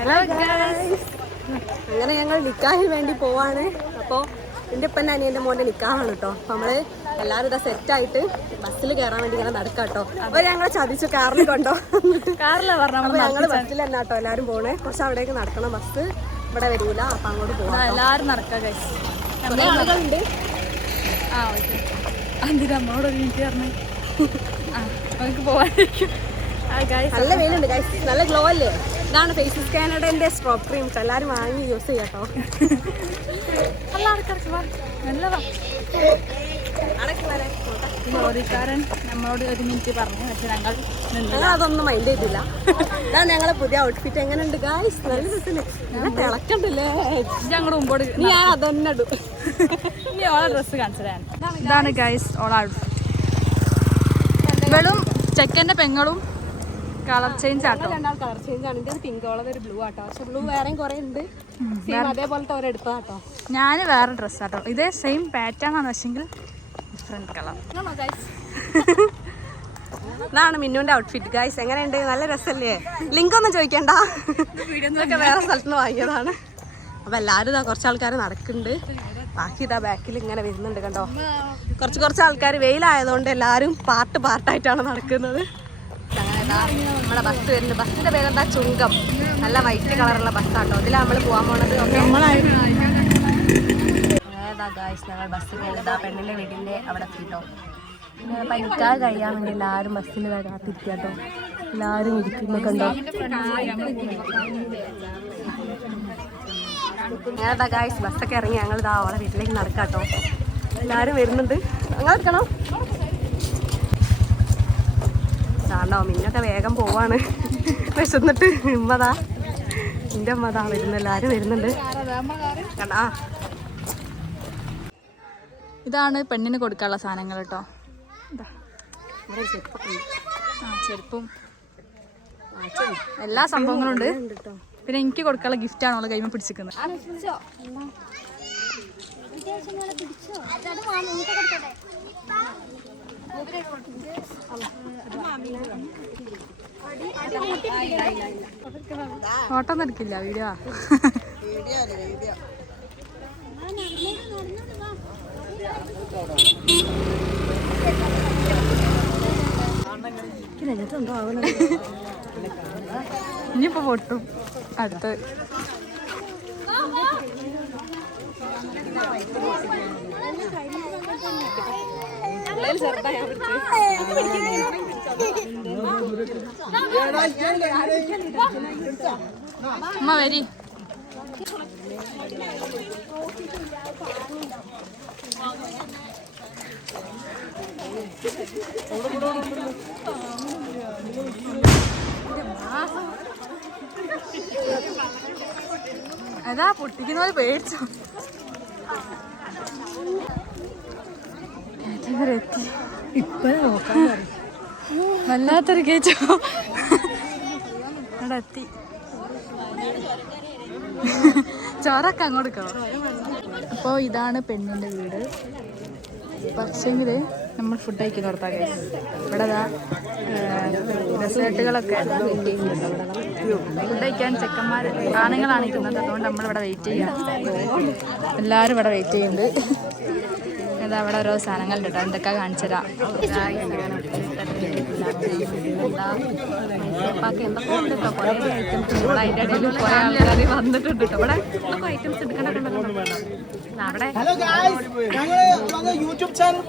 Hello അങ്ങനെ ഞങ്ങൾ നിക്കാഹിന് വേണ്ടി പോവാണ്. അപ്പോൾ എന്റെ ഇപ്പം അനിയന്റെ മോന്റെ നിക്കാഹാണ് കേട്ടോ അപ്പോൾ നമ്മൾ എല്ലാവരും ഇതാ സെറ്റായിട്ട് ബസ്സിൽ കയറാൻ വേണ്ടി ഇങ്ങനെ നടക്കാം കേട്ടോ അപ്പോൾ ഞങ്ങളെ ചതിച്ചു കാറിൽ കൊണ്ടോ. കാറിലാ പറഞ്ഞ അപ്പോൾ ഞങ്ങൾ ബസ്സിൽ തന്നെ കേട്ടോ എല്ലാവരും പോണേ. കുറച്ച് അവിടേക്ക് നടക്കണം ബസ് ഇവിടെ വരൂല അപ്പം അങ്ങോട്ട് പോകാം എല്ലാവരും നടക്കാം ഗൈസ് കുറേ ആളുകളുണ്ട്. ആ ഓക്കെ. ഒരു മിനിറ്റ് പറഞ്ഞു ആ നമുക്ക് നല്ല വെയിലുണ്ട് ഗൈസ് നല്ല ഗ്ലോ അല്ലേ? ഇതാണ് ഫേസ് സ്കാനഡന്റെ സ്ട്രോപ്പ് ക്രീം എല്ലാവരും വാങ്ങി യൂസ് ചെയ്യാട്ടോ ലോറിക്കാരൻ നമ്മളോട് ഒരു മിനിറ്റ് പറഞ്ഞു പക്ഷെ ഞങ്ങൾ ഞങ്ങൾ അതൊന്നും മൈൻഡ് ചെയ്തില്ല. ഇതാണ് ഞങ്ങളെ പുതിയ ഔട്ട്ഫിറ്റ് എങ്ങനെയുണ്ട് ഗായ്സ് നല്ല രസല്ലേ? നല്ല തിളക്കണ്ടല്ലേ? ഞങ്ങളുടെ മുമ്പോട് മുമ്പോട്ട് ഞാൻ അതന്നെ ഇടും. ഇനി ഓളെ ഡ്രസ്സ് കാണിച്ചു തരാൻ ഇതാണ് ഗായ്സ് ഓൾ ഔട്ട്ഫിറ്റ് ഇവളും ചെക്കന്റെ പെങ്ങളും കളർ ചേഞ്ച് ആട്ടോ. കളർ ചേഞ്ച് ആണ്. ഇതിന്റെ പിങ്ക് കളർ ഒരു ബ്ലൂ ആട്ടോ. പക്ഷെ ബ്ലൂ വേറെയും കുറെ ഉണ്ട്. അതേപോലത്തെ ഒരു എടുത്തതാട്ടോ. ഞാൻ വേറെ ഡ്രസ്സ് ആട്ടോ. ഇതേ സെയിം പാറ്റേൺ ആണ് പക്ഷെങ്കിൽ ഡിഫറെന്റ് കളർ ഇതാണ് മിന്നുവിന്റെ ഔട്ട്ഫിറ്റ് ഗൈസ് എങ്ങനെയുണ്ട്? നല്ല രസല്ലേ? ലിങ്ക് ഒന്നും ചോദിക്കണ്ട. ഇതൊക്കെ വേറെ സ്ഥലത്ത് നിന്ന് വാങ്ങിയതാണ്. അപ്പൊ എല്ലാരും ഇതാ കുറച്ച് ആൾക്കാർ നടക്കുന്നുണ്ട്. ബാക്കി ഇതാ ബാക്കിൽ ഇങ്ങനെ വരുന്നുണ്ട് കണ്ടോ? കുറച്ച് കുറച്ച് ആൾക്കാർ വെയിലായതുകൊണ്ട് എല്ലാവരും പാർട്ട് പാർട്ടായിട്ടാണ് നടക്കുന്നത്. നമ്മളെ ബസ് വരുന്നത്. ബസ്സിന്റെ പേരെന്താ? ചുങ്കം. നല്ല വൈറ്റ് കളറുള്ള ബസ്സാട്ടോ ഇതിലാണ് നമ്മൾ പോകാൻ പോണത്. ഞങ്ങൾ ബസ് കയറിയതാ പെണ്ണിന്റെ വീടിന്റെ അവിടെ എത്തിട്ടോ പിന്നെ പഠിക്കാൻ കഴിയാൻ വേണ്ടി എല്ലാവരും ബസ്സിൽ കാത്തിരിക്കാട്ടോ എല്ലാവരും ഇരിക്കുന്നു കണ്ടോ? ഞങ്ങളതാ ഗായ്സ് ബസ്സൊക്കെ ഇറങ്ങി ഞങ്ങൾ ഇതാ അവളെ വീട്ടിലേക്ക് നടക്കാട്ടോ എല്ലാവരും വരുന്നുണ്ട്. അങ്ങനെ എടുക്കണം ചാണ്ടോ മിന്നൊക്കെ വേഗം പോവാണ്. വിശന്നിട്ട് ഉമ്മതാ. എന്റെ അമ്മതാ വരുന്നു എല്ലാവരും വരുന്നുണ്ട്. കണ്ടാ ഇതാണ് പെണ്ണിന് കൊടുക്കാനുള്ള സാധനങ്ങൾ കേട്ടോ. ചെരുപ്പും. എല്ലാ സംഭവങ്ങളും ഉണ്ട്. പിന്നെ എനിക്ക് കൊടുക്കാനുള്ള ഗിഫ്റ്റ് ആണ് അവളെ കൈമ പിടിച്ചിരിക്കുന്നത്. ഫോട്ടോ നിൽക്കില്ല വീഡിയോ ഇനിയിപ്പോ പൊട്ടും. അടുത്ത് അമ്മ വരി. അതാ പൊട്ടിക്കുന്ന പോലെ പേടിച്ചു. എത്തി ഇപ്പൊ നോക്കാൻ വല്ലാത്തൊരു കേച്ചോ അവിടെ എത്തി ചോറൊക്കെ അങ്ങോട്ട് എടുക്കണം അപ്പോൾ ഇതാണ് പെണ്ണിന്റെ വീട്. പക്ഷേങ്കിൽ നമ്മൾ ഫുഡ് കഴിക്കുന്ന ഓർത്താ കഴിച്ചു ഇവിടെ ദാ ഡെസേർട്ടുകളൊക്കെ ഫുഡ് കഴിക്കാൻ ചെക്കന്മാർ ആണുങ്ങളാണ് ഇരിക്കുന്നത് അതുകൊണ്ട് നമ്മൾ ഇവിടെ വെയിറ്റ് ചെയ്യാം. എല്ലാവരും ഇവിടെ വെയിറ്റ് ചെയ്യുന്നുണ്ട്. ഇതാ അവിടെ ഓരോ സാധനങ്ങളുണ്ട് കേട്ടോ. എന്തൊക്കെ കാണിച്ചുതരാം എന്തൊക്കെ ഉണ്ട് കേട്ടോ. കുറേ ഐറ്റംസ് ഉണ്ട്. ഇവിടെ അതിന്റെ ഇടയിൽ കുറേ ആൾക്കാർ വന്നിട്ടുണ്ട് കേട്ടോ. ഇവിടെ എന്തൊക്കെ ഐറ്റംസ് അവിടെ. യൂട്യൂബ് ചാനൽ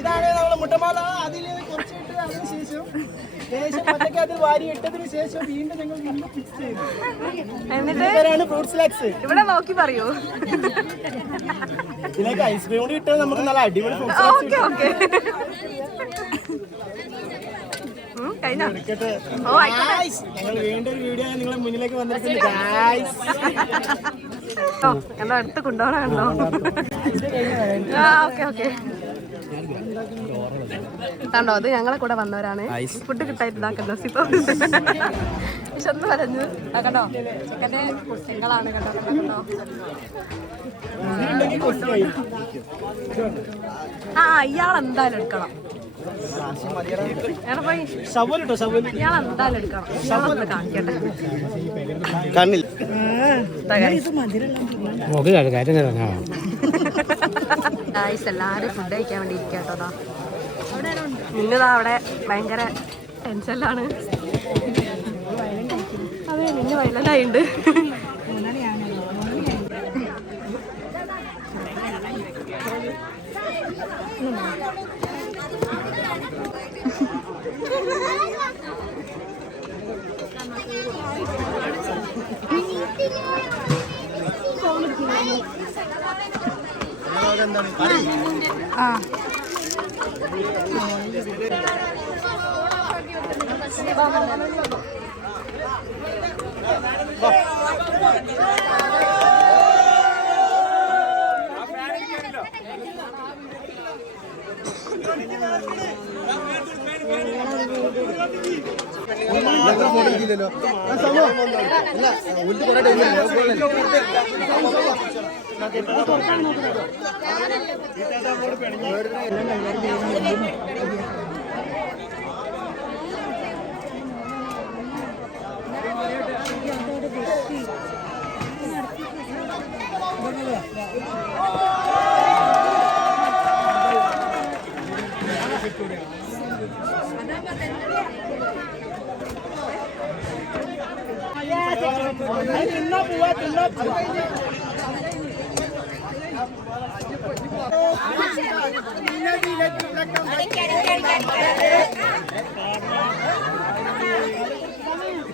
ഇതാണ് നമ്മുടെ മുട്ടമാല. അതിൽ കുറച്ചിട്ട് അതിന് ശേഷം ശേഷം മറ്റൊക്കെ അതിൽ വാരി ഇട്ടതിന് ശേഷം വീണ്ടും ഞങ്ങൾ വീണ്ടും ഫിക്സ് ചെയ്തു. എന്നിട്ട്? ഇവരാണ് ഫ്രൂട്ട്സ് ലാക്സ് ഇവിടെ നോക്കി പറയൂ. ഇതിലേക്ക് ഐസ്ക്രീം കൂടി ഇട്ടാൽ നമുക്ക് നല്ല അടിപൊളി എന്നാ അടുത്ത് കൊണ്ടുപോകണം. Okay okay. കണ്ടോ അത് ഞങ്ങളെ കൂടെ വന്നവരാണ്. ഫുഡ് കിട്ടായിട്ട് ഇതാക്കുന്ന ഇപ്പൊ വിശന്ന് വരഞ്ഞു ആ കണ്ടോ? ചിക്കന്റെ കുട്ടികളാണ് കണ്ടോ കണ്ടോ? ആ, ഇയാൾ എന്തായാലും എടുക്കണം. കണ്ണിൽ. കാര്യം കേട്ടോ ഷവൽ ഞാൻ എന്തായാലും എടുക്കണം ഞാനൊന്ന് കാണിക്കട്ടെ കണ്ണിൽ ഗായ്സ് എല്ലാവരും ഫുഡ് കഴിക്കാൻ വേണ്ടി ഇരിക്കട്ടോ മിന്നുതാ അവിടെ ഭയങ്കര ടെൻഷനിലാണ് അതെ മിന്നു വയലന്റായിണ്ട് ആ. തിന്നാ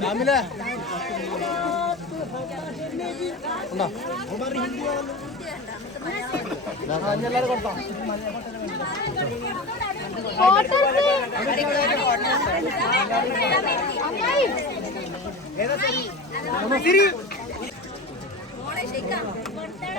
ഷാമിലെ ഉണ്ടോ? എല്ലാവരും കൊടുത്തോ ഏതാ ശരി?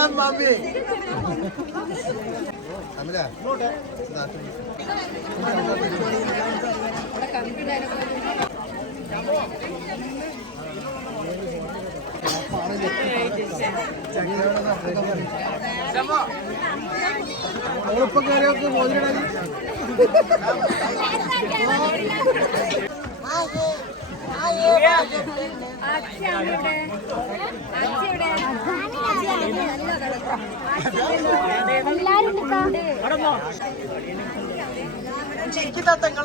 am mummy. അമില ഉറപ്പക്കാരെയൊക്കെ മോദിയുടെ അച്ഛാണ് ഇവിടെ ചിരിക്കുന്ന തങ്ങൾ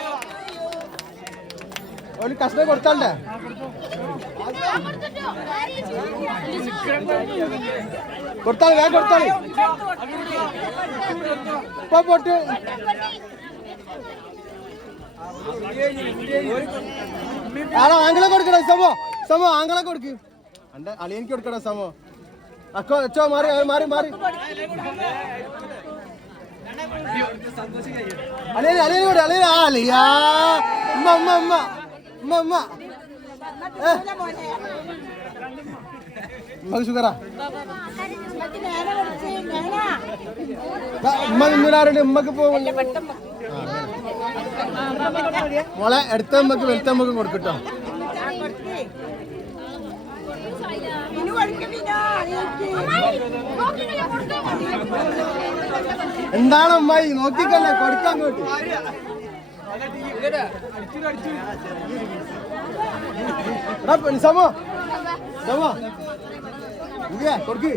ഒരു കഷ്ണം കൊടുത്തല്ലേ കൊടുത്താൽ വേഗം കൊടുത്താൽ ഇപ്പൊ പോട്ട്. ആണോ ആംഗളെ കൊടുക്കണേ സമോ സമോ ആംഗളെ കൊടുക്ക്. അന്റെ അളിയനിക്ക് കൊടുക്കണേ സമോ. അക്കോ അച്ചോ മാറി മാറി മാറി. അളിയൻ അളിയൻ കൂടെ അളിയൻ ആ അളിയാ. അമ്മ അമ്മ ഉമ്മ. ഉമ്മ ഉമ്മ ഷുഗറാ ഉമ്മ നിന്നിലാരുണ്ട് ഉമ്മക്ക് പോകും മോളെ എടുത്ത ഉമ്മക്ക് വെളുത്ത ഉമ്മക്ക് കൊടുക്കട്ടോ എന്താണ് അമ്മായി നോക്കിക്കല്ലേ കൊടുക്കാൻ അങ്ങോട്ട്. എടാ, പെണ്ണ് സമോ സമോ ഇല്ലേ കൊടുക്ക്.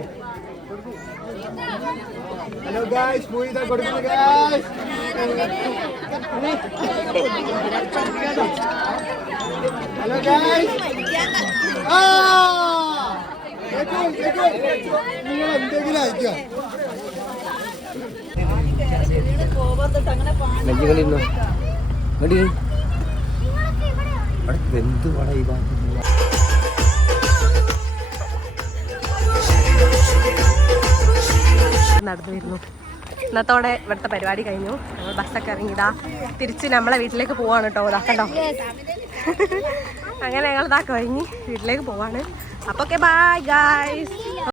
ഹലോ ഗായ്സ് പോയി കൊടുക്കുന്നു ഗായ്സ് ഹലോ ഗായ്സ് ആ! നിങ്ങൾ എന്തെങ്കിലും അയക്കാം? നെയ്യുകളിരുന്നോ എടി. എന്ത് വള ഈ ഭാഗത്ത് നടന്നു വരുന്നു ഇന്നത്തോടെ ഇവിടുത്തെ പരിപാടി കഴിഞ്ഞു. നമ്മൾ ബസ്സൊക്കെ ഇറങ്ങിയതാ തിരിച്ച് നമ്മളെ വീട്ടിലേക്ക് പോവാണ് കേട്ടോ ഇതാക്കണ്ടോ അങ്ങനെ ഞങ്ങൾ ഇതാ കഴിഞ്ഞ് വീട്ടിലേക്ക് പോവാണ്. അപ്പൊ ഓക്കെ ബൈ ഗായ്സ്